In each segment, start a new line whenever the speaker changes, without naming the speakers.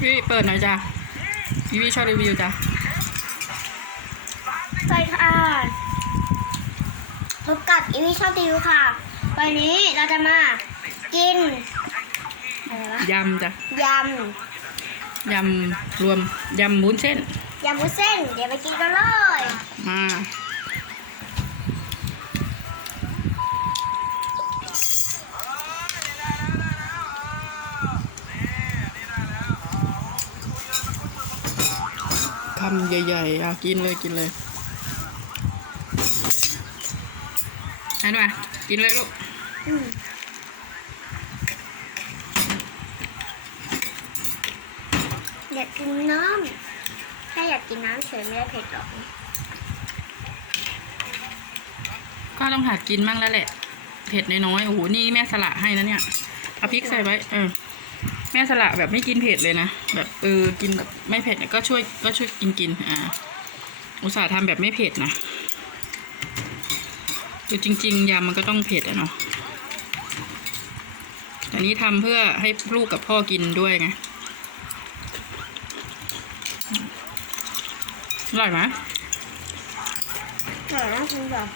พี่เปิดหน่อยจ้ะพี่พี่ชอบรีวิวจ้ะ
สวัสดีค่ะพบกับอีวิชอบติวค่ะ วันนี้เราจะมากินอะไรวะ
ยำจ้ะ
ย
ยำรวมยำวุ้นเส้นำ
ยำวุ้นเส้น เดี๋ยวไปกินกันเลย
มาำใหญ่ๆอะกินเลยกินเลยอันนี้มากินเลยลูก
อืมอยากกินน้ำแค่อยากกินน้ำเฉยไม่ได้เผ็ดหรอก
ก็ต้องหัดกินมั่งแล้วแหละ เผ็ดน้อยๆโอ้โหนี่แม่สละให้นะเนี่ยเอาพริกใส่ไว้ เออ แม่สละแบบไม่กินเผ็ดเลยนะ แบบเออกินแบบไม่เผ็ดก็ช่วยก็ช่วยกินกินอ่า อุตส่าห์ทำแบบไม่เผ็ดนะคือจริง ๆยำมันก็ต้องเผ็ดอะเนาะแต่นี้ทำเพื่อให้ลูกกับพ่อกินด้วยไงอร่อยไหม
อร่อยนะคุณแบบ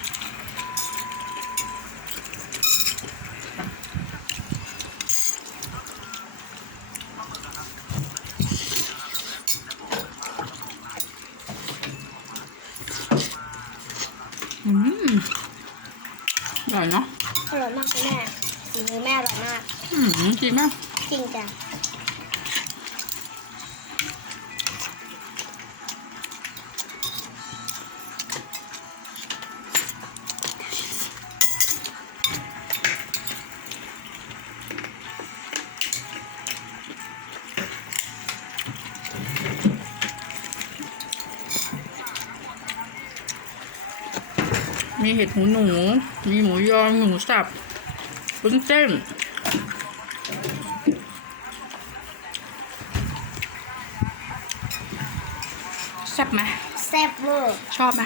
อืมอ ร่อยเนาะ
อร่อยมากคุณแม่ฝีมือแม่อร่อยมาก
อืมจริงป่ะ
จริงจ้ะ
มีเห็ดหูหนู มีหมูยอหมูสับวุ้นเส้นแซ่บไหม
แซ่บเวอร์
ชอบไหม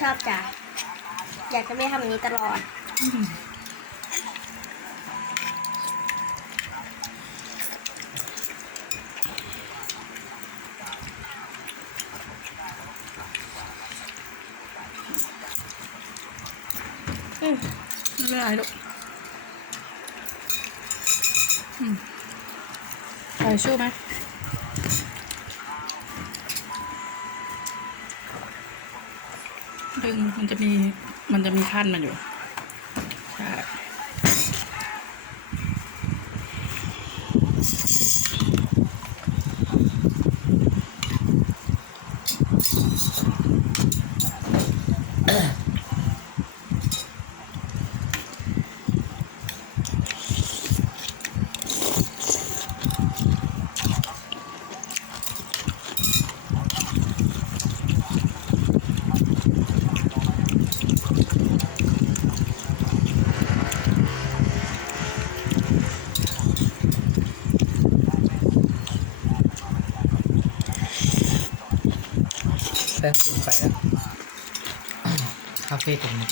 ชอบจ้ะอยากจะไม่ทำอย่างนี้ตลอด อืม
ไม่ เป็นไรลูกอืมใส่ชูไหมดึงมันจะมี มันจะมีขั้นมาอยู่
แซ่บสุดไปแล้วคาเฟ่ตรงนี้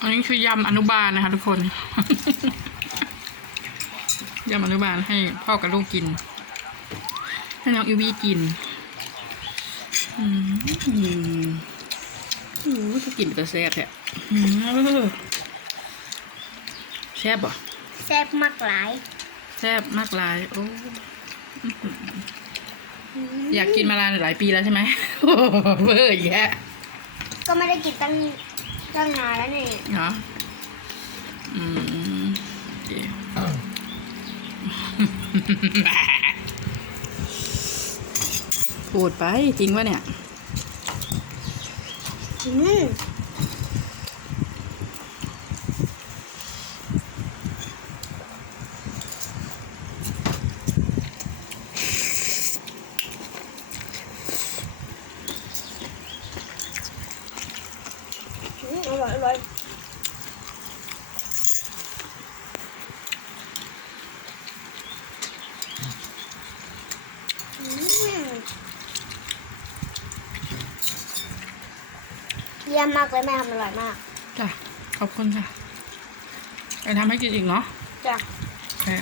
อันนี้คือยำอนุบาลนะคะทุกคน ยำอนุบาลให้พ่อกับลูกกิน ให้น้องอีวีกิน อืม โอ้โหจะกินแต่แซ่บแท้อืมแซ่บบ่
แซ่บมากหลาย
แซ่บมากหลาย โอ้อื้อหืออยากกินมานานหลายปีแล้วใช่ไหมโอ้โหเบอร์แยะ
ก็ไม่ได้กินตั้งตั้งนานแล้วนี่
เหรออืมโอเคพูดไปจริงวะเนี่ย
อืมอืมอร่อยอร่อยอืม เยี่ยมมากเลยแม่ทำอร่อยมาก
จ้ะ ขอบคุณค่ะไปทำให้กินอีกเนาะ
จ้ะ
แค่